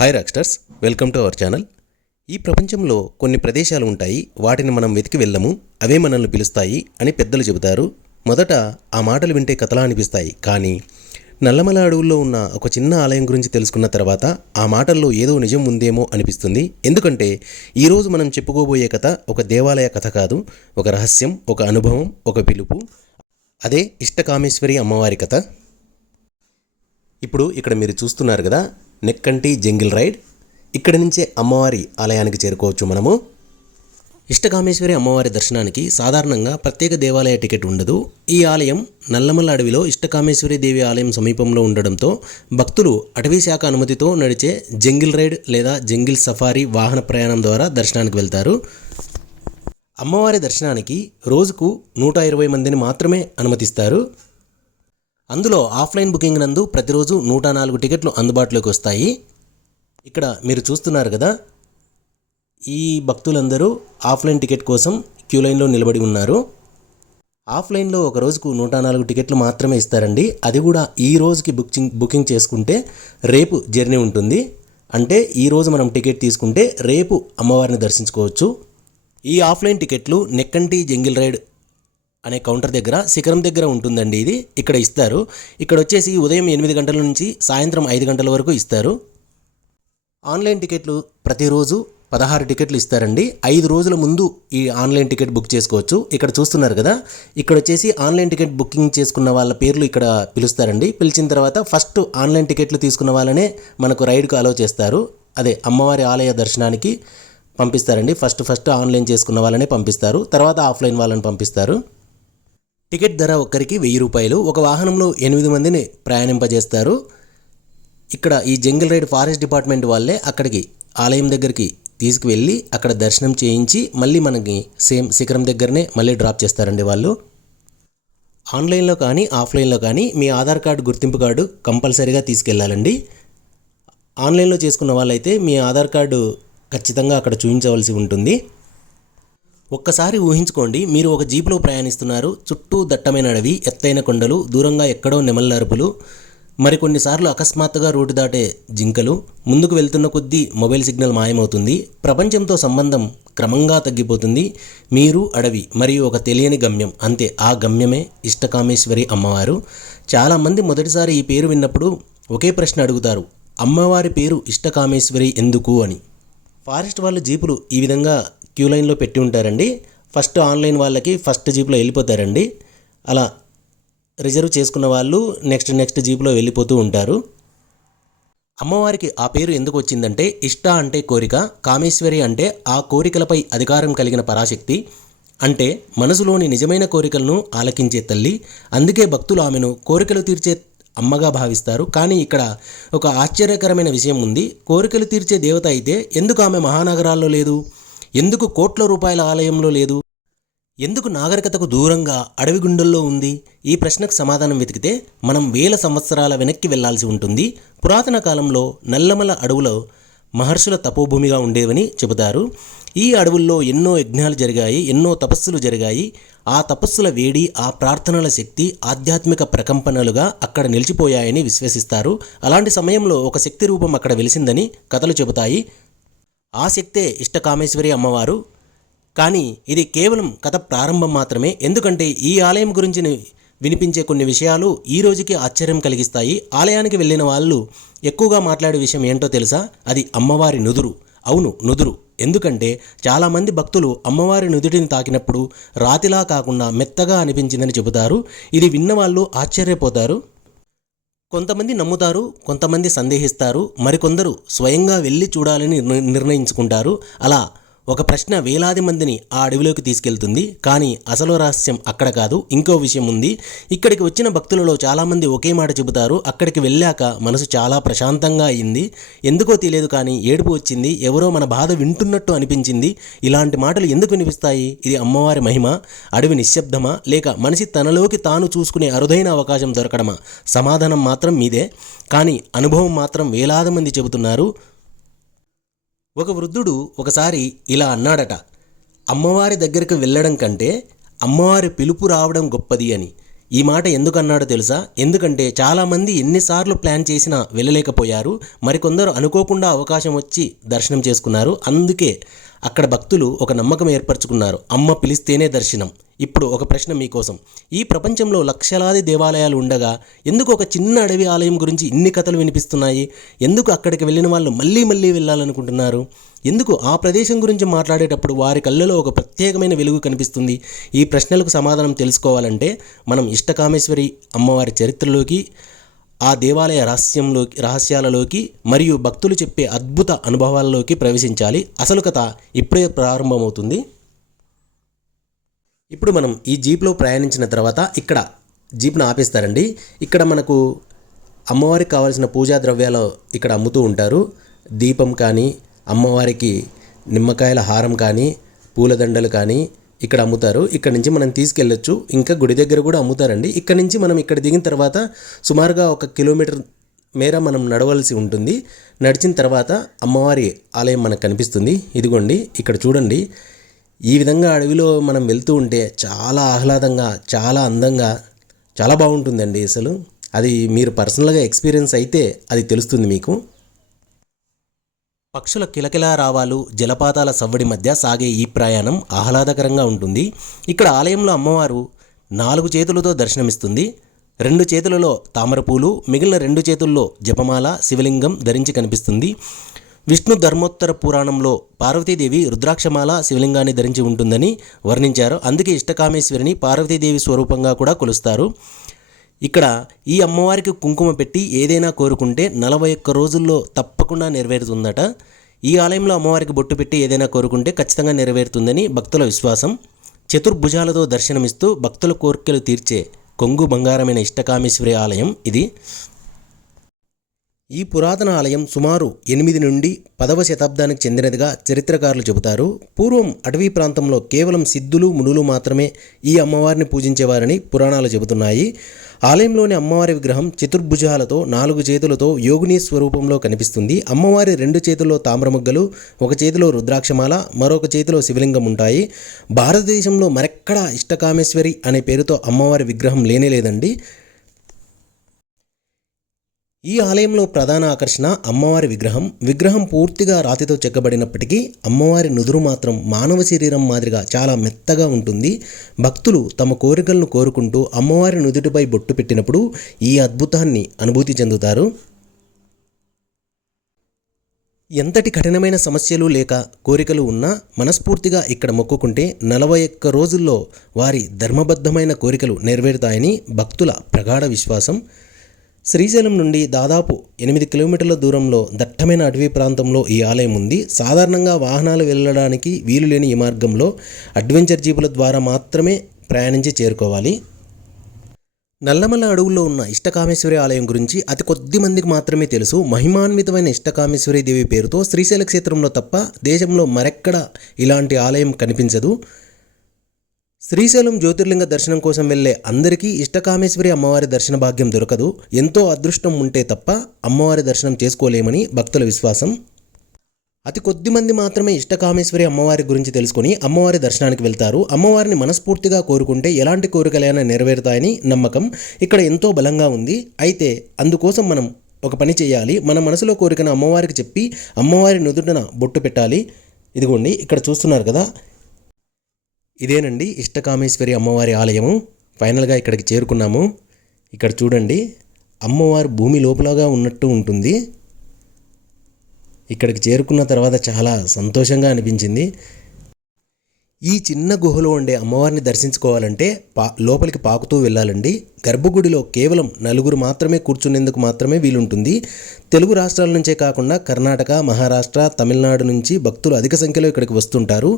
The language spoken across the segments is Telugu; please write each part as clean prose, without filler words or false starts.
Hi rockstars, welcome to our channel. ఈ ప్రపంచంలో కొన్ని ప్రదేశాలు ఉంటాయి, వాటిని మనం వెతికి వెళ్ళము, అవే మనల్ని పిలుస్తాయి అని పెద్దలు చెబుతారు. మొదట ఆ మాటలు వింటే కథలా అనిపిస్తాయి, కానీ నల్లమల అడవుల్లో ఉన్న ఒక చిన్న ఆలయం గురించి తెలుసుకున్న తర్వాత ఆ మాటల్లో ఏదో నిజం ఉందేమో అనిపిస్తుంది. ఎందుకంటే ఈరోజు మనం చెప్పుకోబోయే కథ ఒక దేవాలయ కథ కాదు, ఒక రహస్యం, ఒక అనుభవం, ఒక పిలుపు. అదే ఇష్టకామేశ్వరి అమ్మవారి కథ. ఇప్పుడు ఇక్కడ మీరు చూస్తున్నారు కదా, నెక్కంటి జంగిల్ రైడ్. ఇక్కడి నుంచే అమ్మవారి ఆలయానికి చేరుకోవచ్చు మనము. ఇష్టకామేశ్వరి అమ్మవారి దర్శనానికి సాధారణంగా ప్రత్యేక దేవాలయ టికెట్ ఉండదు. ఈ ఆలయం నల్లమల అడవిలో ఇష్టకామేశ్వరి దేవి ఆలయం సమీపంలో ఉండడంతో భక్తులు అటవీ శాఖ అనుమతితో నడిచే జంగిల్ రైడ్ లేదా జంగిల్ సఫారీ వాహన ప్రయాణం ద్వారా దర్శనానికి వెళ్తారు. అమ్మవారి దర్శనానికి రోజుకు 120 మందిని మాత్రమే అనుమతిస్తారు. అందులో ఆఫ్లైన్ బుకింగ్ నందు ప్రతిరోజు 104 టికెట్లు అందుబాటులోకి వస్తాయి. ఇక్కడ మీరు చూస్తున్నారు కదా, ఈ భక్తులందరూ ఆఫ్లైన్ టికెట్ కోసం క్యూ లైన్లో నిలబడి ఉన్నారు. ఆఫ్లైన్లో ఒక రోజుకు 104 టికెట్లు మాత్రమే ఇస్తారండి. అది కూడా ఈ రోజుకి బుకింగ్ చేసుకుంటే రేపు జర్నీ ఉంటుంది. అంటే ఈరోజు మనం టికెట్ తీసుకుంటే రేపు అమ్మవారిని దర్శించుకోవచ్చు. ఈ ఆఫ్లైన్ టికెట్లు నెక్కంటి జంగిల్ రైడ్ అనే కౌంటర్ దగ్గర శిఖరం దగ్గర ఉంటుందండి. ఇది ఇక్కడ ఇస్తారు. ఇక్కడ వచ్చేసి ఉదయం 8 గంటల నుంచి సాయంత్రం 5 గంటల వరకు ఇస్తారు. ఆన్లైన్ టికెట్లు ప్రతిరోజు 16 టికెట్లు ఇస్తారండి. 5 రోజుల ముందు ఈ ఆన్లైన్ టికెట్ బుక్ చేసుకోవచ్చు. ఇక్కడ చూస్తున్నారు కదా, ఇక్కడ వచ్చేసి ఆన్లైన్ టికెట్ బుకింగ్ చేసుకున్న వాళ్ళ పేర్లు ఇక్కడ పిలుస్తారండి. పిలిచిన తర్వాత ఫస్ట్ ఆన్లైన్ టికెట్లు తీసుకున్న వాళ్ళనే మనకు రైడ్కు అలౌ చేస్తారు. అదే అమ్మవారి ఆలయ దర్శనానికి పంపిస్తారండి. ఫస్ట్ ఆన్లైన్ చేసుకున్న వాళ్ళనే పంపిస్తారు, తర్వాత ఆఫ్లైన్ వాళ్ళని పంపిస్తారు. టికెట్ ధర ఒక్కరికి 1000 రూపాయలు. ఒక వాహనంలో 8 మందిని ప్రయాణింపజేస్తారు. ఇక్కడ ఈ జంగిల్ రైడ్ ఫారెస్ట్ డిపార్ట్మెంట్ వాళ్ళే అక్కడికి ఆలయం దగ్గరికి తీసుకువెళ్ళి అక్కడ దర్శనం చేయించి మళ్ళీ మనకి సేమ్ శిఖరం దగ్గరనే మళ్ళీ డ్రాప్ చేస్తారండి వాళ్ళు. ఆన్లైన్లో కానీ ఆఫ్లైన్లో కానీ మీ ఆధార్ కార్డు గుర్తింపు కార్డు కంపల్సరీగా తీసుకెళ్ళాలండి. ఆన్లైన్లో చేసుకున్న వాళ్ళైతే మీ ఆధార్ కార్డు ఖచ్చితంగా అక్కడ చూపించవలసి ఉంటుంది. ఒక్కసారి ఊహించుకోండి, మీరు ఒక జీపులో ప్రయాణిస్తున్నారు. చుట్టూ దట్టమైన అడవి, ఎత్తైన కొండలు, దూరంగా ఎక్కడో నెమళ్ళ అరుపులు, మరికొన్నిసార్లు అకస్మాత్తుగా రోడ్డు దాటే జింకలు. ముందుకు వెళ్తున్న కొద్దీ మొబైల్ సిగ్నల్ మాయమవుతుంది. ప్రపంచంతో సంబంధం క్రమంగా తగ్గిపోతుంది. మీరు అడవి మరియు ఒక తెలియని గమ్యం, అంతే. ఆ గమ్యమే ఇష్టకామేశ్వరి అమ్మవారు. చాలామంది మొదటిసారి ఈ పేరు విన్నప్పుడు ఒకే ప్రశ్న అడుగుతారు, అమ్మవారి పేరు ఇష్టకామేశ్వరి ఎందుకు అని. ఫారెస్ట్ వాళ్ళు జీపులు ఈ విధంగా క్యూ లైన్లో పెట్టి ఉంటారండి. ఫస్ట్ ఆన్లైన్ వాళ్ళకి ఫస్ట్ జీప్లో వెళ్ళిపోతారండి. అలా రిజర్వ్ చేసుకున్న వాళ్ళు నెక్స్ట్ జీప్లో వెళ్ళిపోతూ ఉంటారు. అమ్మవారికి ఆ పేరు ఎందుకు వచ్చిందంటే, ఇష్ట అంటే కోరిక, కామేశ్వరి అంటే ఆ కోరికలపై అధికారం కలిగిన పరాశక్తి, అంటే మనసులోని నిజమైన కోరికలను ఆలకించే తల్లి. అందుకే భక్తులు ఆమెను కోరికలు తీర్చే అమ్మగా భావిస్తారు. కానీ ఇక్కడ ఒక ఆశ్చర్యకరమైన విషయం ఉంది. కోరికలు తీర్చే దేవత అయితే ఎందుకు ఆమె మహానగరాల్లో లేదు? ఎందుకు కోట్ల రూపాయల ఆలయంలో లేదు? ఎందుకు నాగరికతకు దూరంగా అడవి గుండెల్లో ఉంది? ఈ ప్రశ్నకు సమాధానం వెతికితే మనం వేల సంవత్సరాల వెనక్కి వెళ్లాల్సి ఉంటుంది. పురాతన కాలంలో నల్లమల అడవులో మహర్షుల తపోభూమిగా ఉండేవని చెబుతారు. ఈ అడవుల్లో ఎన్నో యజ్ఞాలు జరిగాయి, ఎన్నో తపస్సులు జరిగాయి. ఆ తపస్సుల వేడి, ఆ ప్రార్థనల శక్తి ఆధ్యాత్మిక ప్రకంపనలుగా అక్కడ నిలిచిపోయాయని విశ్వసిస్తారు. అలాంటి సమయంలో ఒక శక్తి రూపం అక్కడ వెలిసిందని కథలు చెబుతాయి. ఆ శక్తే ఇష్టకామేశ్వరి అమ్మవారు. కానీ ఇది కేవలం కథ ప్రారంభం మాత్రమే. ఎందుకంటే ఈ ఆలయం గురించి వినిపించే కొన్ని విషయాలు ఈ రోజుకి ఆశ్చర్యం కలిగిస్తాయి. ఆలయానికి వెళ్ళిన వాళ్ళు ఎక్కువగా మాట్లాడే విషయం ఏంటో తెలుసా? అది అమ్మవారి నుదురు. అవును, నుదురు. ఎందుకంటే చాలామంది భక్తులు అమ్మవారి నుదుటిని తాకినప్పుడు రాతిలా కాకుండా మెత్తగా అనిపించిందని చెబుతారు. ఇది విన్నవాళ్ళు ఆశ్చర్యపోతారు. కొంతమంది నమ్ముతారు, కొంతమంది సందేహిస్తారు, మరికొందరు స్వయంగా వెళ్ళి చూడాలని నిర్ణయించుకుంటారు. అలా ఒక ప్రశ్న వేలాది మందిని ఆ అడవిలోకి తీసుకెళ్తుంది. కానీ అసలు రహస్యం అక్కడ కాదు, ఇంకో విషయం ఉంది. ఇక్కడికి వచ్చిన భక్తులలో చాలామంది ఒకే మాట చెబుతారు, అక్కడికి వెళ్ళాక మనసు చాలా ప్రశాంతంగా అయింది. ఎందుకో తెలియదు కానీ ఏడుపు వచ్చింది, ఎవరో మన బాధ వింటున్నట్టు అనిపించింది. ఇలాంటి మాటలు ఎందుకు వినిపిస్తాయి? ఇది అమ్మవారి మహిమ, అడవి నిశ్శబ్దమా, లేక మనిషి తనలోకి తాను చూసుకునే అరుదైన అవకాశం దొరకడమా? సమాధానం మాత్రం మీదే, కానీ అనుభవం మాత్రం వేలాది మంది చెబుతున్నారు. ఒక వృద్ధుడు ఒకసారి ఇలా అన్నాడట, అమ్మవారి దగ్గరికి వెళ్ళడం కంటే అమ్మవారి పిలుపు రావడం గొప్పది అని. ఈ మాట ఎందుకు అన్నాడో తెలుసా? ఎందుకంటే చాలామంది ఎన్నిసార్లు ప్లాన్ చేసినా వెళ్ళలేకపోయారు. మరికొందరు అనుకోకుండా అవకాశం వచ్చి దర్శనం చేసుకున్నారు. అందుకే అక్కడ భక్తులు ఒక నమ్మకం ఏర్పరచుకున్నారు, అమ్మ పిలిస్తేనే దర్శనం. ఇప్పుడు ఒక ప్రశ్న మీకోసం. ఈ ప్రపంచంలో లక్షలాది దేవాలయాలు ఉండగా ఎందుకు ఒక చిన్న అడవి ఆలయం గురించి ఇన్ని కథలు వినిపిస్తున్నాయి? ఎందుకు అక్కడికి వెళ్ళిన వాళ్ళు మళ్ళీ మళ్ళీ వెళ్ళాలనుకుంటున్నారు? ఎందుకు ఆ ప్రదేశం గురించి మాట్లాడేటప్పుడు వారి కళ్ళలో ఒక ప్రత్యేకమైన వెలుగు కనిపిస్తుంది? ఈ ప్రశ్నలకు సమాధానం తెలుసుకోవాలంటే మనం ఇష్టకామేశ్వరి అమ్మవారి చరిత్రలోకి, ఆ దేవాలయ రహస్యాలలోకి మరియు భక్తులు చెప్పే అద్భుత అనుభవాల్లోకి ప్రవేశించాలి. అసలు కథ ఇప్పుడే ప్రారంభమవుతుంది. ఇప్పుడు మనం ఈ జీప్లో ప్రయాణించిన తర్వాత ఇక్కడ జీప్ను ఆపేస్తారండి. ఇక్కడ మనకు అమ్మవారికి కావాల్సిన పూజా ద్రవ్యాలు ఇక్కడ అమ్ముతూ ఉంటారు. దీపం కానీ, అమ్మవారికి నిమ్మకాయల హారం కానీ, పూలదండలు కానీ ఇక్కడ అమ్ముతారు. ఇక్కడ నుంచి మనం తీసుకెళ్ళొచ్చు. ఇంకా గుడి దగ్గర కూడా అమ్ముతారండి. ఇక్కడ నుంచి మనం ఇక్కడ దిగిన తర్వాత సుమారుగా 1 కిలోమీటర్ మేర మనం నడవలసి ఉంటుంది. నడిచిన తర్వాత అమ్మవారి ఆలయం మనకు కనిపిస్తుంది. ఇదిగోండి ఇక్కడ చూడండి. ఈ విధంగా అడవిలో మనం వెళ్తూ ఉంటే చాలా ఆహ్లాదంగా, చాలా అందంగా, చాలా బాగుంటుందండి. అసలు అది మీరు పర్సనల్గా ఎక్స్పీరియన్స్ అయితే అది తెలుస్తుంది మీకు. పక్షుల కిలకిలా రావాలు, జలపాతాల సవ్వడి మధ్య సాగే ఈ ప్రయాణం ఆహ్లాదకరంగా ఉంటుంది. ఇక్కడ ఆలయంలో అమ్మవారు 4 చేతులతో దర్శనమిస్తుంది. 2 చేతులలో తామరపూలు, మిగిలిన 2 చేతుల్లో జపమాల, శివలింగం ధరించి కనిపిస్తుంది. విష్ణు ధర్మోత్తర పురాణంలో పార్వతీదేవి రుద్రాక్షమాల, శివలింగాన్ని ధరించి ఉంటుందని వర్ణించారు. అందుకే ఇష్టకామేశ్వరిని పార్వతీదేవి స్వరూపంగా కూడా కొలుస్తారు. ఇక్కడ ఈ అమ్మవారికి కుంకుమ పెట్టి ఏదైనా కోరుకుంటే 41 రోజుల్లో తప్పకుండా నెరవేరుతుందట. ఈ ఆలయంలో అమ్మవారికి బొట్టు పెట్టి ఏదైనా కోరుకుంటే ఖచ్చితంగా నెరవేరుతుందని భక్తుల విశ్వాసం. చతుర్భుజాలతో దర్శనమిస్తూ భక్తుల కోరికలు తీర్చే కొంగు బంగారమైన ఇష్టకామేశ్వరి ఆలయం ఇది. ఈ పురాతన ఆలయం సుమారు 8 నుండి 10వ శతాబ్దానికి చెందినదిగా చరిత్రకారులు చెబుతారు. పూర్వం అటవీ ప్రాంతంలో కేవలం సిద్ధులు, మునులు మాత్రమే ఈ అమ్మవారిని పూజించేవారని పురాణాలు చెబుతున్నాయి. ఆలయంలోని అమ్మవారి విగ్రహం చతుర్భుజాలతో 4 చేతులతో యోగిని స్వరూపంలో కనిపిస్తుంది. అమ్మవారి 2 చేతుల్లో తామ్రముగ్గలు, 1 చేతిలో రుద్రాక్షమాల, మరొక చేతిలో శివలింగం ఉంటాయి. భారతదేశంలో మరెక్కడా ఇష్టకామేశ్వరి అనే పేరుతో అమ్మవారి విగ్రహం లేనేలేదండి. ఈ ఆలయంలో ప్రధాన ఆకర్షణ అమ్మవారి విగ్రహం పూర్తిగా రాతితో చెక్కబడినప్పటికీ అమ్మవారి నుదురు మాత్రం మానవ శరీరం మాదిరిగా చాలా మెత్తగా ఉంటుంది. భక్తులు తమ కోరికలను కోరుకుంటూ అమ్మవారి నుదుటిపై బొట్టు పెట్టినప్పుడు ఈ అద్భుతాన్ని అనుభూతి చెందుతారు. ఎంతటి కఠినమైన సమస్యలు లేక కోరికలు ఉన్నా మనస్ఫూర్తిగా ఇక్కడ మొక్కుకుంటే 41 రోజుల్లో వారి ధర్మబద్ధమైన కోరికలు నెరవేరుతాయని భక్తుల ప్రగాఢ విశ్వాసం. శ్రీశైలం నుండి దాదాపు 8 కిలోమీటర్ల దూరంలో దట్టమైన అటవీ ప్రాంతంలో ఈ ఆలయం ఉంది. సాధారణంగా వాహనాలు వెళ్ళడానికి వీలు లేని ఈ మార్గంలో అడ్వెంచర్ జీపుల ద్వారా మాత్రమే ప్రయాణించి చేరుకోవాలి. నల్లమల్ల అడవుల్లో ఉన్న ఇష్టకామేశ్వరి ఆలయం గురించి అతి కొద్ది మందికి మాత్రమే తెలుసు. మహిమాన్వితమైన ఇష్టకామేశ్వరి దేవి పేరుతో శ్రీశైల క్షేత్రంలో తప్ప దేశంలో మరెక్కడ ఇలాంటి ఆలయం కనిపించదు. శ్రీశైలం జ్యోతిర్లింగ దర్శనం కోసం వెళ్ళే అందరికీ ఇష్టకామేశ్వరి అమ్మవారి దర్శన భాగ్యం దొరకదు. ఎంతో అదృష్టం ఉంటే తప్ప అమ్మవారి దర్శనం చేసుకోలేమని భక్తుల విశ్వాసం. అతి కొద్ది మంది మాత్రమే ఇష్టకామేశ్వరి అమ్మవారి గురించి తెలుసుకొని అమ్మవారి దర్శనానికి వెళ్తారు. అమ్మవారిని మనస్ఫూర్తిగా కోరుకుంటే ఎలాంటి కోరికలైనా నెరవేరుతాయని నమ్మకం ఇక్కడ ఎంతో బలంగా ఉంది. అయితే అందుకోసం మనం ఒక పని చేయాలి. మన మనసులో కోరికను అమ్మవారికి చెప్పి అమ్మవారి నుదుటన బొట్టు పెట్టాలి. ఇదిగోండి ఇక్కడ చూస్తున్నారు కదా, ఇదేనండి ఇష్టకామేశ్వరి అమ్మవారి ఆలయము. ఫైనల్గా ఇక్కడికి చేరుకున్నాము. ఇక్కడ చూడండి, అమ్మవారు భూమి లోపలగా ఉన్నట్టు ఉంటుంది. ఇక్కడికి చేరుకున్న తర్వాత చాలా సంతోషంగా అనిపించింది. ఈ చిన్న గుహలో ఉండే అమ్మవారిని దర్శించుకోవాలంటే లోపలికి పాకుతూ వెళ్ళాలండి. గర్భగుడిలో కేవలం 4 మాత్రమే కూర్చునేందుకు మాత్రమే వీలుంటుంది. తెలుగు రాష్ట్రాల నుంచే కాకుండా కర్ణాటక, మహారాష్ట్ర, తమిళనాడు నుంచి భక్తులు అధిక సంఖ్యలో ఇక్కడికి వస్తుంటారు.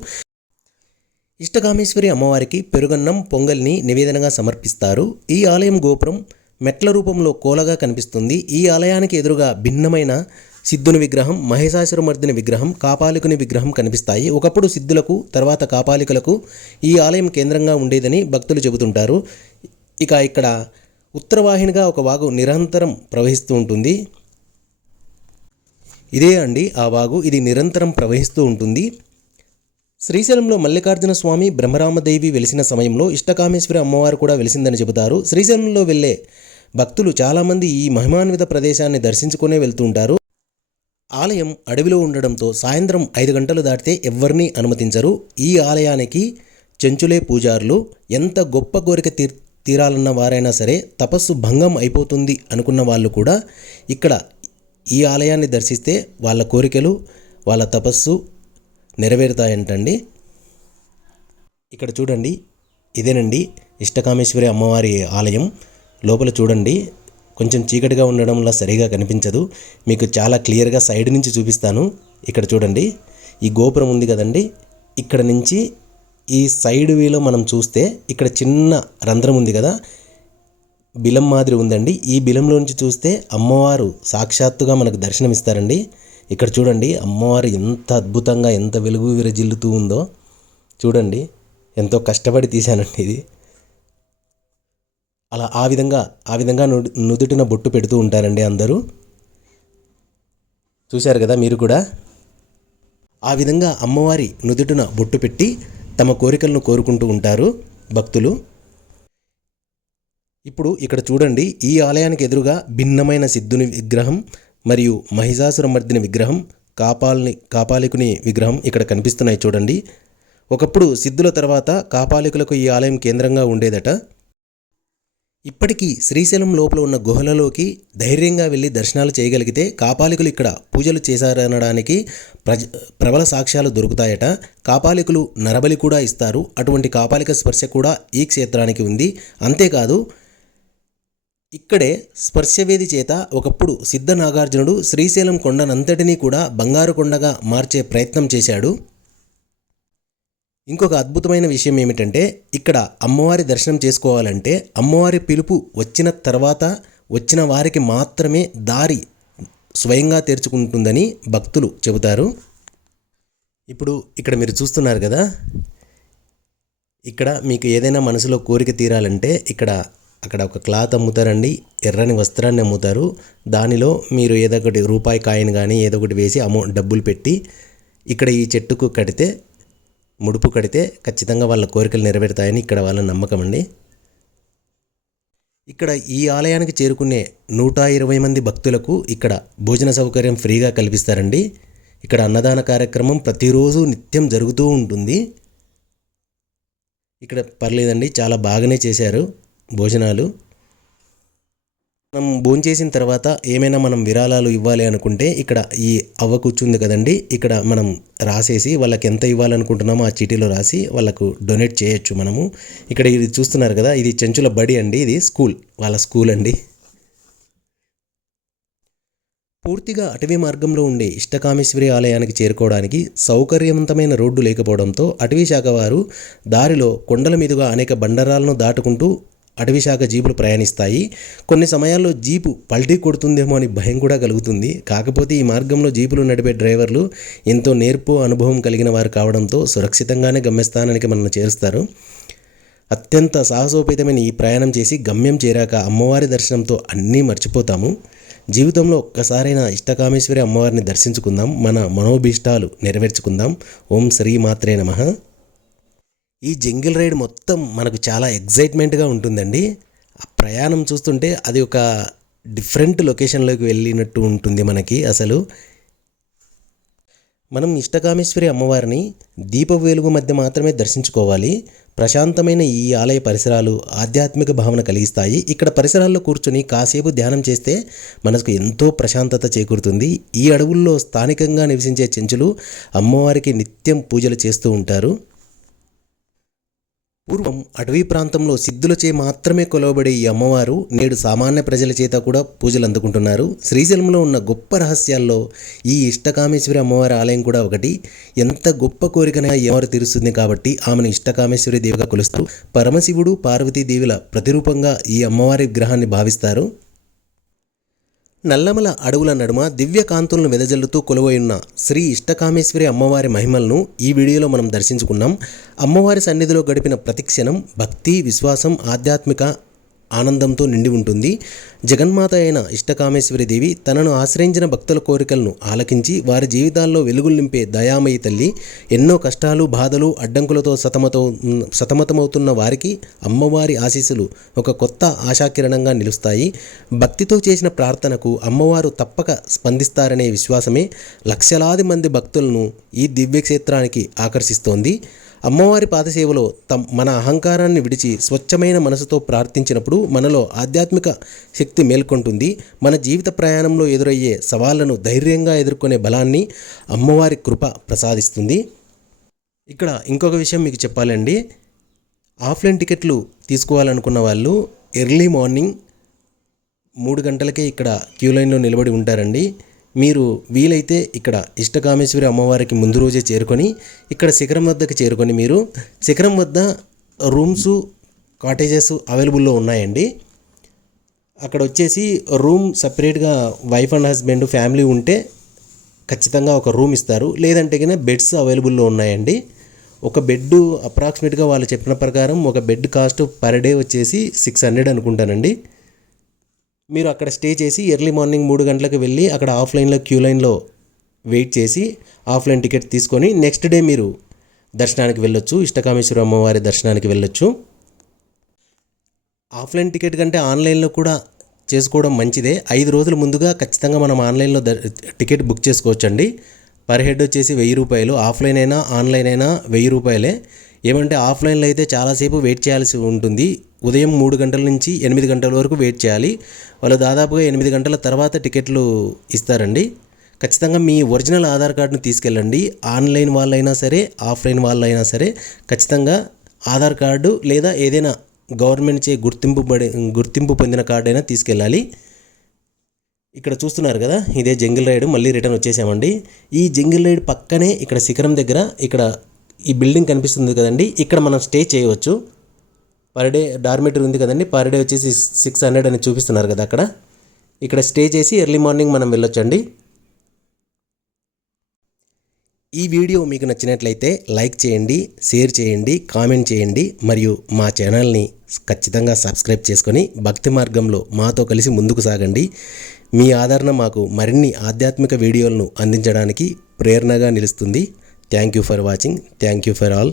ఇష్టకామేశ్వరి అమ్మవారికి పెరుగన్నం, పొంగల్ని నివేదనగా సమర్పిస్తారు. ఈ ఆలయం గోపురం మెట్ల రూపంలో కోలగా కనిపిస్తుంది. ఈ ఆలయానికి ఎదురుగా భిన్నమైన సిద్ధుని విగ్రహం, మహిషాసురమర్దిని విగ్రహం, కాపాలికుని విగ్రహం కనిపిస్తాయి. ఒకప్పుడు సిద్ధులకు, తర్వాత కాపాలికులకు ఈ ఆలయం కేంద్రంగా ఉండేదని భక్తులు చెబుతుంటారు. ఇక ఇక్కడ ఉత్తరవాహినిగా ఒక వాగు నిరంతరం ప్రవహిస్తూ ఉంటుంది. ఇదే అండి ఆ వాగు. ఇది నిరంతరం ప్రవహిస్తూ ఉంటుంది. శ్రీశైలంలో మల్లికార్జున స్వామి బ్రహ్మరామదేవి వెలిసిన సమయంలో ఇష్టకామేశ్వరి అమ్మవారు కూడా వెలిసిందని చెబుతారు. శ్రీశైలంలో వెళ్ళే భక్తులు చాలామంది ఈ మహిమాన్విత ప్రదేశాన్ని దర్శించుకునే వెళ్తూ ఉంటారు. ఆలయం అడవిలో ఉండడంతో సాయంత్రం 5 గంటలు దాటితే ఎవ్వరినీ అనుమతించరు. ఈ ఆలయానికి చెంచులే పూజారులు. ఎంత గొప్ప కోరిక తీరాలన్న వారైనా సరే, తపస్సు భంగం అయిపోతుంది అనుకున్న వాళ్ళు కూడా ఇక్కడ ఈ ఆలయాన్ని దర్శిస్తే వాళ్ళ కోరికలు, వాళ్ళ తపస్సు నెరవేరుతాయంటండి. ఇక్కడ చూడండి, ఇదేనండి ఇష్టకామేశ్వరి అమ్మవారి ఆలయం. లోపల చూడండి, కొంచెం చీకటిగా ఉండడం వల్ల సరిగా కనిపించదు. మీకు చాలా క్లియర్గా సైడ్ నుంచి చూపిస్తాను. ఇక్కడ చూడండి, ఈ గోపురం ఉంది కదండి, ఇక్కడ నుంచి ఈ సైడ్ వేలో మనం చూస్తే ఇక్కడ చిన్న రంధ్రం ఉంది కదా, బిలం మాదిరి ఉందండి. ఈ బిలంలో నుంచి చూస్తే అమ్మవారు సాక్షాత్తుగా మనకు దర్శనమిస్తారండి. ఇక్కడ చూడండి, అమ్మవారు ఎంత అద్భుతంగా, ఎంత వెలుగు విరజిల్లుతూ ఉందో చూడండి. ఎంతో కష్టపడి తీశానండి ఇది. అలా ఆ విధంగా నుదుటిన బొట్టు పెడుతూ ఉంటారండి అందరూ. చూశారు కదా మీరు కూడా. ఆ విధంగా అమ్మవారి నుదుటిన బొట్టు పెట్టి తమ కోరికలను కోరుకుంటూ ఉంటారు భక్తులు. ఇప్పుడు ఇక్కడ చూడండి, ఈ ఆలయానికి ఎదురుగా భిన్నమైన సిద్ధుని విగ్రహం మరియు మహిషాసురమర్దిని విగ్రహం, కాపాలికుని విగ్రహం ఇక్కడ కనిపిస్తున్నాయి చూడండి. ఒకప్పుడు సిద్ధుల తర్వాత కాపాలికులకు ఈ ఆలయం కేంద్రంగా ఉండేదట. ఇప్పటికీ శ్రీశైలం లోపల ఉన్న గుహలలోకి ధైర్యంగా వెళ్ళి దర్శనాలు చేయగలిగితే కాపాలికులు ఇక్కడ పూజలు చేశారనడానికి ప్రబల సాక్ష్యాలు దొరుకుతాయట. కాపాలికులు నరబలి కూడా ఇస్తారు. అటువంటి కాపాలిక స్పర్శ కూడా ఈ క్షేత్రానికి ఉంది. అంతేకాదు, ఇక్కడే స్పర్శవేది చేత ఒకప్పుడు సిద్ధ నాగార్జునుడు శ్రీశైలం కొండనంతటినీ కూడా బంగారు కొండగా మార్చే ప్రయత్నం చేశాడు. ఇంకొక అద్భుతమైన విషయం ఏమిటంటే, ఇక్కడ అమ్మవారి దర్శనం చేసుకోవాలంటే అమ్మవారి పిలుపు వచ్చిన తర్వాత వచ్చిన వారికి మాత్రమే దారి స్వయంగా తెరుచుకుంటుందని భక్తులు చెబుతారు. ఇప్పుడు ఇక్కడ మీరు చూస్తున్నారు కదా, ఇక్కడ మీకు ఏదైనా మనసులో కోరిక తీరాలంటే అక్కడ ఒక క్లాత్ అమ్ముతారండి, ఎర్రని వస్త్రాన్ని అమ్ముతారు. దానిలో మీరు ఏదో ఒకటి రూపాయి కాయిన్ కానీ ఏదో ఒకటి వేసి డబ్బులు పెట్టి ఇక్కడ ఈ చెట్టుకు ముడుపు కడితే ఖచ్చితంగా వాళ్ళ కోరికలు నెరవేరుతాయని ఇక్కడ వాళ్ళ నమ్మకం అండి. ఇక్కడ ఈ ఆలయానికి చేరుకునే 120 మంది భక్తులకు ఇక్కడ భోజన సౌకర్యం ఫ్రీగా కల్పిస్తారండి. ఇక్కడ అన్నదాన కార్యక్రమం ప్రతిరోజు నిత్యం జరుగుతూ ఉంటుంది. ఇక్కడ పర్లేదండి, చాలా బాగానే చేశారు భోజనాలు. మనం భోంచేసిన తర్వాత ఏమైనా మనం విరాళాలు ఇవ్వాలి అనుకుంటే ఇక్కడ ఈ అవ్వ కూర్చుంది కదండి, ఇక్కడ మనం రాసేసి వాళ్ళకి ఎంత ఇవ్వాలనుకుంటున్నామో ఆ చీటీలో రాసి వాళ్ళకు డొనేట్ చేయొచ్చు మనము. ఇక్కడ ఇది చూస్తున్నారు కదా, ఇది చెంచుల బడి అండి, ఇది వాళ్ళ స్కూల్ అండి. పూర్తిగా అటవీ మార్గంలో ఉండే ఇష్టకామేశ్వరి ఆలయానికి చేరుకోవడానికి సౌకర్యవంతమైన రోడ్డు లేకపోవడంతో అటవీ శాఖ వారు దారిలో కొండల మీదుగా అనేక బండరాలను దాటుకుంటూ అటవీశాఖ జీపులు ప్రయాణిస్తాయి. కొన్ని సమయాల్లో జీపు పల్టీ కొడుతుందేమో అని భయం కూడా కలుగుతుంది. కాకపోతే ఈ మార్గంలో జీపులు నడిపే డ్రైవర్లు ఎంతో నేర్పు అనుభవం కలిగిన వారు కావడంతో సురక్షితంగానే గమ్యస్థానానికి మనల్ని చేరుస్తారు. అత్యంత సాహసోపేతమైన ఈ ప్రయాణం చేసి గమ్యం చేరాక అమ్మవారి దర్శనంతో అన్నీ మర్చిపోతాము. జీవితంలో ఒక్కసారైనా ఇష్టకామేశ్వరి అమ్మవారిని దర్శించుకుందాం, మన మనోభీష్టాలు నెరవేర్చుకుందాం. ఓం శ్రీ మాత్రే నమః. ఈ జంగిల్ రైడ్ మొత్తం మనకు చాలా ఎగ్జైట్మెంట్గా ఉంటుందండి. ఆ ప్రయాణం చూస్తుంటే అది ఒక డిఫరెంట్ లొకేషన్లోకి వెళ్ళినట్టు ఉంటుంది మనకి. అసలు మనం ఇష్టకామేశ్వరి అమ్మవారిని దీప వెలుగు మధ్య మాత్రమే దర్శించుకోవాలి. ప్రశాంతమైన ఈ ఆలయ పరిసరాలు ఆధ్యాత్మిక భావన కలిగిస్తాయి. ఇక్కడ పరిసరాల్లో కూర్చొని కాసేపు ధ్యానం చేస్తే మనకు ఎంతో ప్రశాంతత చేకూరుతుంది. ఈ అడవుల్లో స్థానికంగా నివసించే చెంచులు అమ్మవారికి నిత్యం పూజలు చేస్తూ ఉంటారు. పూర్వం అటవీ ప్రాంతంలో సిద్ధులచే మాత్రమే కొలవబడే ఈ అమ్మవారు నేడు సామాన్య ప్రజల చేత కూడా పూజలు అందుకుంటున్నారు. శ్రీశైలంలో ఉన్న గొప్ప రహస్యాల్లో ఈ ఇష్టకామేశ్వరి అమ్మవారి ఆలయం కూడా ఒకటి. ఎంత గొప్ప కోరికనైనా అమ్మవారు తీరుస్తుంది కాబట్టి ఆమెను ఇష్టకామేశ్వరి దేవిగా కొలుస్తారు. పరమశివుడు పార్వతీదేవుల ప్రతిరూపంగా ఈ అమ్మవారి విగ్రహాన్ని భావిస్తారు. నల్లమల అడవుల నడుమ దివ్య కాంతులను వెదజల్లుతూ కొలువైన శ్రీ ఇష్టకామేశ్వరి అమ్మవారి మహిమలను ఈ వీడియోలో మనం దర్శించుకున్నాం. అమ్మవారి సన్నిధిలో గడిపిన ప్రతిక్షణం భక్తి, విశ్వాసం, ఆధ్యాత్మిక ఆనందంతో నిండి ఉంటుంది. జగన్మాత అయిన ఇష్టకామేశ్వరి దేవి తనను ఆశ్రయించిన భక్తుల కోరికలను ఆలకించి వారి జీవితాల్లో వెలుగులు నింపే దయామయి తల్లి. ఎన్నో కష్టాలు, బాధలు, అడ్డంకులతో సతమతమవుతున్న వారికి అమ్మవారి ఆశీస్సులు ఒక కొత్త ఆశాకిరణంగా నిలుస్తాయి. భక్తితో చేసిన ప్రార్థనకు అమ్మవారు తప్పక స్పందిస్తారనే విశ్వాసమే లక్షలాది మంది భక్తులను ఈ దివ్యక్షేత్రానికి ఆకర్షిస్తోంది. అమ్మవారి పాదసేవలో మన అహంకారాన్ని విడిచి స్వచ్ఛమైన మనసుతో ప్రార్థించినప్పుడు మనలో ఆధ్యాత్మిక శక్తి మేల్కొంటుంది. మన జీవిత ప్రయాణంలో ఎదురయ్యే సవాళ్లను ధైర్యంగా ఎదుర్కొనే బలాన్ని అమ్మవారి కృప ప్రసాదిస్తుంది. ఇక్కడ ఇంకొక విషయం మీకు చెప్పాలండి. ఆఫ్లైన్ టికెట్లు తీసుకోవాలనుకున్న వాళ్ళు ఎర్లీ మార్నింగ్ 3 గంటలకే ఇక్కడ క్యూ లైన్లో నిలబడి ఉంటారండి. మీరు వీలైతే ఇక్కడ ఇష్టకామేశ్వరి అమ్మవారికి ముందు రోజే చేరుకొని ఇక్కడ శిఖరం వద్దకు చేరుకొని మీరు శిఖరం వద్ద రూమ్స్, కాటేజెస్ అవైలబుల్లో ఉన్నాయండి. అక్కడ వచ్చేసి రూమ్ సపరేట్గా వైఫ్ అండ్ హస్బెండ్ ఫ్యామిలీ ఉంటే ఖచ్చితంగా ఒక రూమ్ ఇస్తారు. లేదంటే కన్నా బెడ్స్ అవైలబుల్లో ఉన్నాయండి. ఒక బెడ్ అప్రాక్సిమేట్గా వాళ్ళు చెప్పిన ప్రకారం ఒక బెడ్ కాస్ట్ పర్ డే వచ్చేసి 600 అనుకుంటానండి. మీరు అక్కడ స్టే చేసి ఎర్లీ మార్నింగ్ 3 గంటలకు వెళ్ళి అక్కడ ఆఫ్లైన్లో క్యూ లైన్లో వెయిట్ చేసి ఆఫ్లైన్ టికెట్ తీసుకొని నెక్స్ట్ డే మీరు దర్శనానికి వెళ్ళొచ్చు. ఇష్టకామేశ్వరి అమ్మవారి దర్శనానికి వెళ్ళొచ్చు. ఆఫ్లైన్ టికెట్ కంటే ఆన్లైన్లో కూడా చేసుకోవడం మంచిదే. 5 రోజుల ముందుగా ఖచ్చితంగా మనం ఆన్లైన్లో టికెట్ బుక్ చేసుకోవచ్చండి. పర్ హెడ్ వచ్చేసి 1000 రూపాయలు. ఆఫ్లైన్ అయినా ఆన్లైన్ అయినా 1000 రూపాయలే. ఏమంటే ఆఫ్లైన్లో అయితే చాలాసేపు వెయిట్ చేయాల్సి ఉంటుంది. ఉదయం 3 గంటల నుంచి 8 గంటల వరకు వెయిట్ చేయాలి. వాళ్ళు దాదాపుగా 8 గంటల తర్వాత టికెట్లు ఇస్తారండి. ఖచ్చితంగా మీ ఒరిజినల్ ఆధార్ కార్డును తీసుకెళ్ళండి. ఆన్లైన్ వాళ్ళైనా సరే, ఆఫ్లైన్ వాళ్ళైనా సరే ఖచ్చితంగా ఆధార్ కార్డు లేదా ఏదైనా గవర్నమెంట్ చే గుర్తింపు పొందిన కార్డు అయినా తీసుకెళ్ళాలి. ఇక్కడ చూస్తున్నారు కదా, ఇదే జంగిల్ రైడ్. మళ్ళీ రిటర్న్ వచ్చేసామండి. ఈ జంగిల్ రైడ్ పక్కనే ఇక్కడ శిఖరం దగ్గర ఇక్కడ ఈ బిల్డింగ్ కనిపిస్తుంది కదండి, ఇక్కడ మనం స్టే చేయవచ్చు. పర్ డే డార్మెటరీ ఉంది కదండి, పర్ డే వచ్చేసి 600 అని చూపిస్తున్నారు కదా అక్కడ. ఇక్కడ స్టే చేసి ఎర్లీ మార్నింగ్ మనం వెళ్ళొచ్చండి. ఈ వీడియో మీకు నచ్చినట్లయితే లైక్ చేయండి, షేర్ చేయండి, కామెంట్ చేయండి. మరియు మా ఛానల్ని ఖచ్చితంగా సబ్స్క్రైబ్ చేసుకొని భక్తి మార్గంలో మాతో కలిసి ముందుకు సాగండి. మీ ఆదరణ మాకు మరిన్ని ఆధ్యాత్మిక వీడియోలను అందించడానికి ప్రేరణగా నిలుస్తుంది. Thank you for watching. Thank you for all.